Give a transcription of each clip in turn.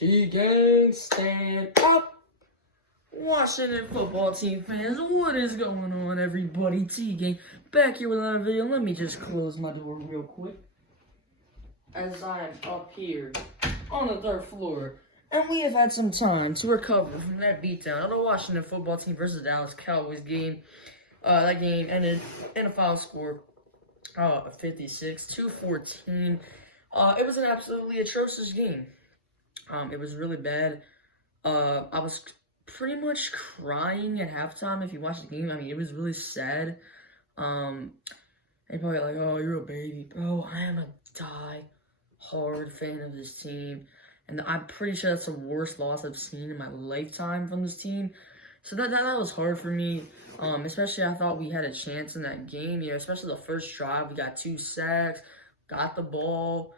T-Gang, stand up! Washington football team fans, what is going on, everybody? T-Gang back here with another video. Let me just close my door real quick as I am up here on the third floor. And we have had some time to recover from that beatdown of the Washington football team versus the Dallas Cowboys game. That game ended in a final score 56-14. It was an absolutely atrocious game. It was really bad. I was pretty much crying at halftime if you watched the game. I mean, it was really sad. And you're probably like, oh, you're a baby. Bro, I am a die-hard fan of this team. And I'm pretty sure that's the worst loss I've seen in my lifetime from this team. So that was hard for me. Especially I thought we had a chance in that game. You know, especially the first drive. We got 2 sacks, got the ball.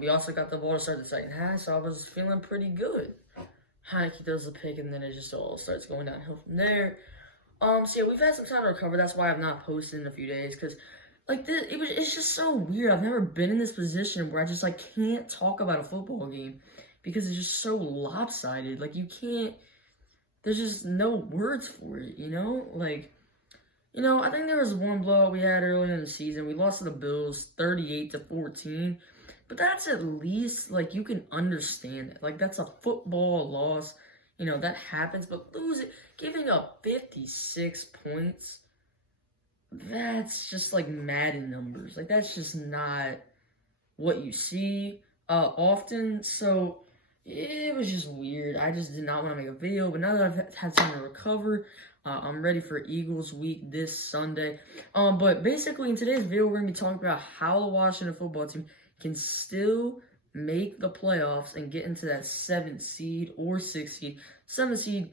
We also got the ball to start the second half, so I was feeling pretty good. Heineke does the pick, and then it just all starts going downhill from there. So yeah, we've had some time to recover. That's why I've not posted in a few days, because like it's just so weird. I've never been in this position where I just like can't talk about a football game because it's just so lopsided. Like you can't. There's just no words for it, you know? Like, you know, I think there was one blowout we had earlier in the season. We lost to the Bills 38-14. But that's at least, like, you can understand it. Like, that's a football loss. You know, that happens. But giving up 56 points, that's just, like, Madden numbers. Like, that's just not what you see often. So, it was just weird. I just did not want to make a video. But now that I've had time to recover, I'm ready for Eagles week this Sunday. But basically, in today's video, we're going to be talking about how the Washington football team can still make the playoffs and get into that 7th seed or 6th seed. 7th seed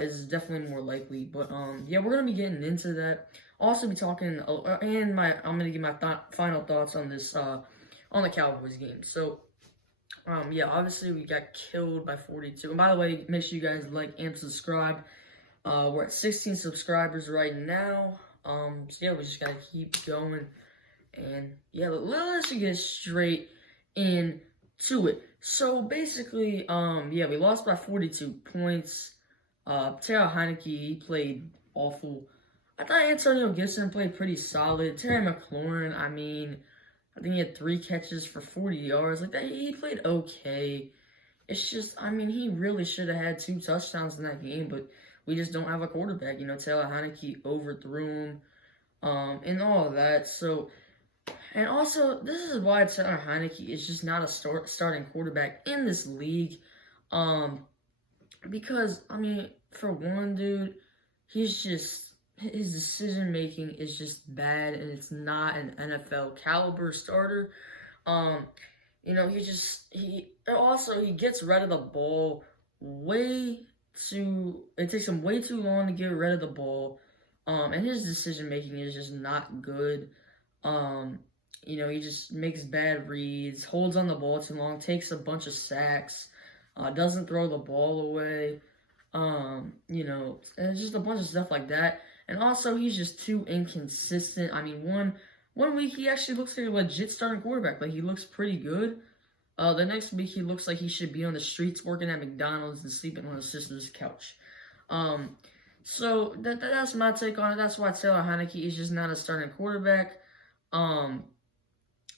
is definitely more likely, but yeah, we're gonna be getting into that. Also, be talking and I'm gonna give my final thoughts on this on the Cowboys game. So yeah, obviously we got killed by 42. And by the way, make sure you guys like and subscribe. We're at 16 subscribers right now. So yeah, we just gotta keep going. And yeah, let's get straight into it. So basically, yeah, we lost by 42 points. Heineke, he played awful. I thought Antonio Gibson played pretty solid. Terry McLaurin, I mean, I think he had 3 catches for 40 yards. Like that, he played okay. It's just, I mean, he really should have had 2 touchdowns in that game, but we just don't have a quarterback. You know, Taylor Heineke overthrew him, and all of that. So. And also, this is why Taylor Heineke is just not a starting quarterback in this league. Because, I mean, for one, dude, his decision-making is just bad, and it's not an NFL caliber starter. You know, he gets rid of the ball it takes him way too long to get rid of the ball. And his decision-making is just not good. You know, he just makes bad reads, holds on the ball too long, takes a bunch of sacks, doesn't throw the ball away, you know, and it's just a bunch of stuff like that. And also, he's just too inconsistent. I mean, one week he actually looks like a legit starting quarterback. Like, he looks pretty good. The next week he looks like he should be on the streets working at McDonald's and sleeping on his sister's couch. So that's my take on it. That's why Taylor Heineke is just not a starting quarterback.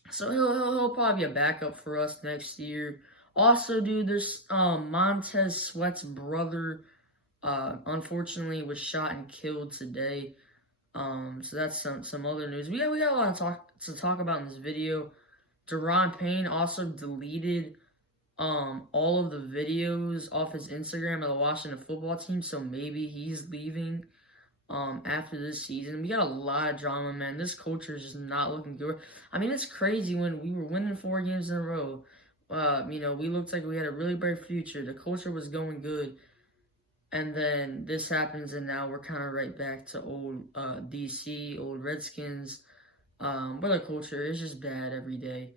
So he'll probably be a backup for us next year. Also, dude, there's Montez Sweat's brother, unfortunately was shot and killed today. So that's some other news. We got a lot to talk about in this video. Deron Payne also deleted all of the videos off his Instagram of the Washington football team, so maybe he's leaving after this season. We got a lot of drama, man. This culture is just not looking good. I mean, it's crazy when we were winning 4 games in a row. You know, we looked like we had a really bright future. The culture was going good. And then this happens, and now we're kind of right back to old DC, old Redskins. But the culture is just bad every day.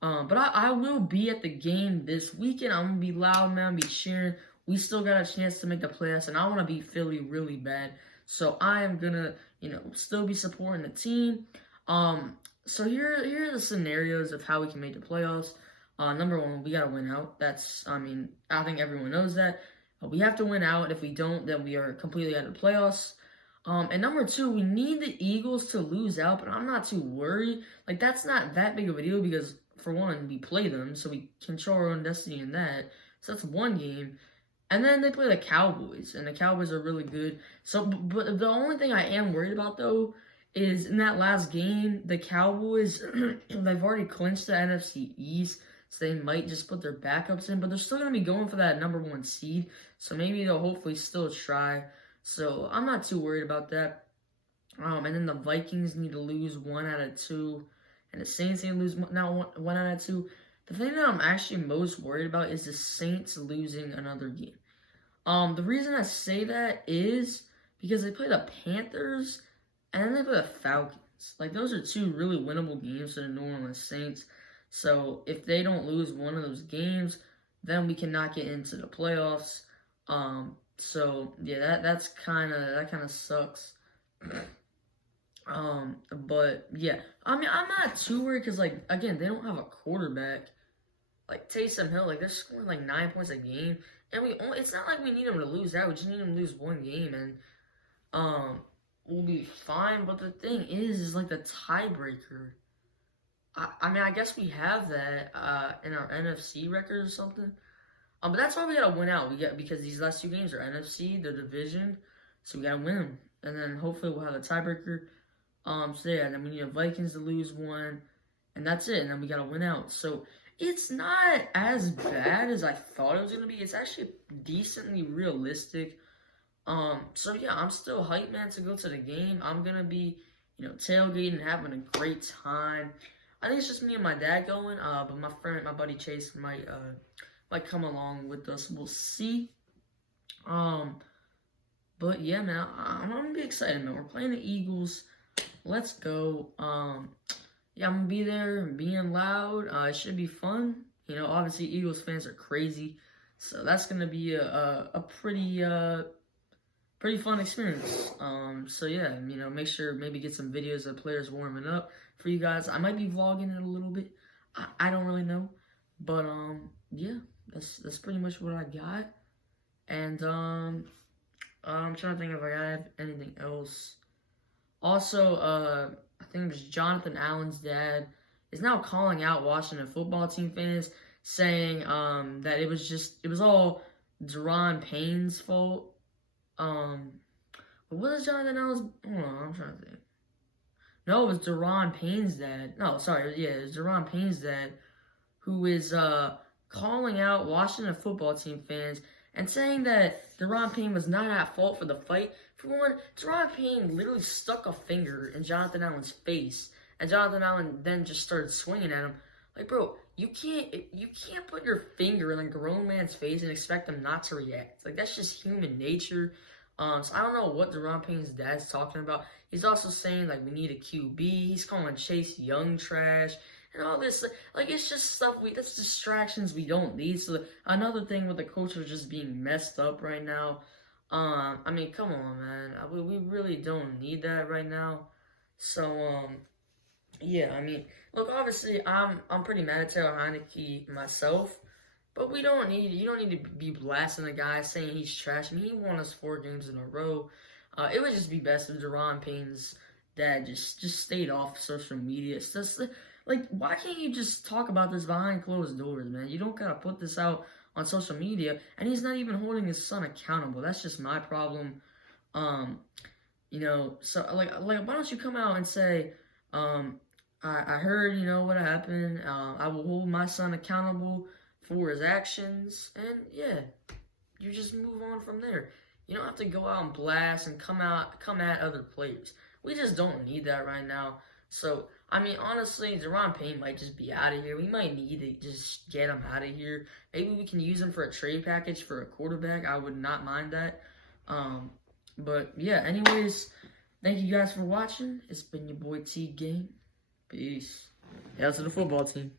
But I will be at the game this weekend. I'm going to be loud, man. I'm going to be cheering. We still got a chance to make the playoffs, and I want to beat Philly really bad. So I am going to, you know, still be supporting the team. So here are the scenarios of how we can make the playoffs. Number one, we gotta win out. I mean, I think everyone knows that. We have to win out. If we don't, then we are completely out of the playoffs. And number two, we need the Eagles to lose out, but I'm not too worried. Like, that's not that big of a deal because, for one, we play them, so we control our own destiny in that. So that's one game. And then they play the Cowboys, and the Cowboys are really good. So, but the only thing I am worried about, though, is in that last game, the Cowboys, they've already clinched the NFC East, so they might just put their backups in, but they're still going to be going for that number one seed, so maybe they'll hopefully still try. So I'm not too worried about that. And then the Vikings need to lose 1 out of 2, and the Saints need to lose now 1 out of 2. The thing that I'm actually most worried about is the Saints losing another game. The reason I say that is because they play the Panthers and then they play the Falcons. Like, those are two really winnable games for the New Orleans Saints. So if they don't lose one of those games, then we cannot get into the playoffs. So yeah, that kind of sucks. But yeah, I mean, I'm not too worried because, like, again, they don't have a quarterback. Like, Taysom Hill, like, they're scoring like 9 points a game, and it's not like we need them to lose out. We just need them to lose one game, and we'll be fine. But the thing is like the tiebreaker. I mean, I guess we have that in our NFC record or something. But that's why we gotta win out. Because these last 2 games are NFC, the division, so we gotta win them, and then hopefully we'll have a tiebreaker. So yeah, and then we need the Vikings to lose 1, and that's it. And then we gotta win out. So it's not as bad as I thought it was gonna be. It's actually decently realistic. So yeah, I'm still hyped, man, to go to the game. I'm gonna be, tailgating, having a great time. I think it's just me and my dad going. But my buddy Chase might come along with us. We'll see. But yeah, man, I'm gonna be excited, man. We're playing the Eagles. Let's go. Yeah, I'm gonna be there, being loud. It should be fun. Obviously Eagles fans are crazy, so that's gonna be a pretty fun experience. So yeah, make sure maybe get some videos of players warming up for you guys. I might be vlogging it a little bit. I don't really know, but yeah, that's pretty much what I got. And I'm trying to think if I have anything else. Also, I think it was Jonathan Allen's dad is now calling out Washington football team fans, saying that it was all Deron Payne's fault. But what is Jonathan Allen's? Hold on, I'm trying to think. No, it was Deron Payne's dad. No, sorry, yeah, it was Deron Payne's dad, who is calling out Washington football team fans and saying that Deron Payne was not at fault for the fight. For one, Deron Payne literally stuck a finger in Jonathan Allen's face, and Jonathan Allen then just started swinging at him. Like, bro, you can't put your finger in a grown man's face and expect him not to react. Like, that's just human nature. So I don't know what Deron Payne's dad's talking about. He's also saying, like, we need a QB. He's calling Chase Young trash and all this. Like, it's just stuff that's distractions we don't need. So another thing with the culture just being messed up right now. I mean, come on, man. We really don't need that right now. So, yeah, I mean, look, obviously, I'm pretty mad at Taylor Heineke myself, but you don't need to be blasting the guy saying he's trash. I mean, he won us 4 games in a row. It would just be best if Deron Payne's dad just stayed off social media. It's just, like, why can't you just talk about this behind closed doors, man? You don't gotta put this out on social media, and he's not even holding his son accountable. That's just my problem. So, like, why don't you come out and say, I heard, what happened. I will hold my son accountable for his actions, and yeah, you just move on from there. You don't have to go out and blast and come at other players. We just don't need that right now. So, I mean, honestly, Deron Payne might just be out of here. We might need to just get him out of here. Maybe we can use him for a trade package for a quarterback. I would not mind that. But yeah, anyways, thank you guys for watching. It's been your boy T Game. Peace. Yeah, to the football team.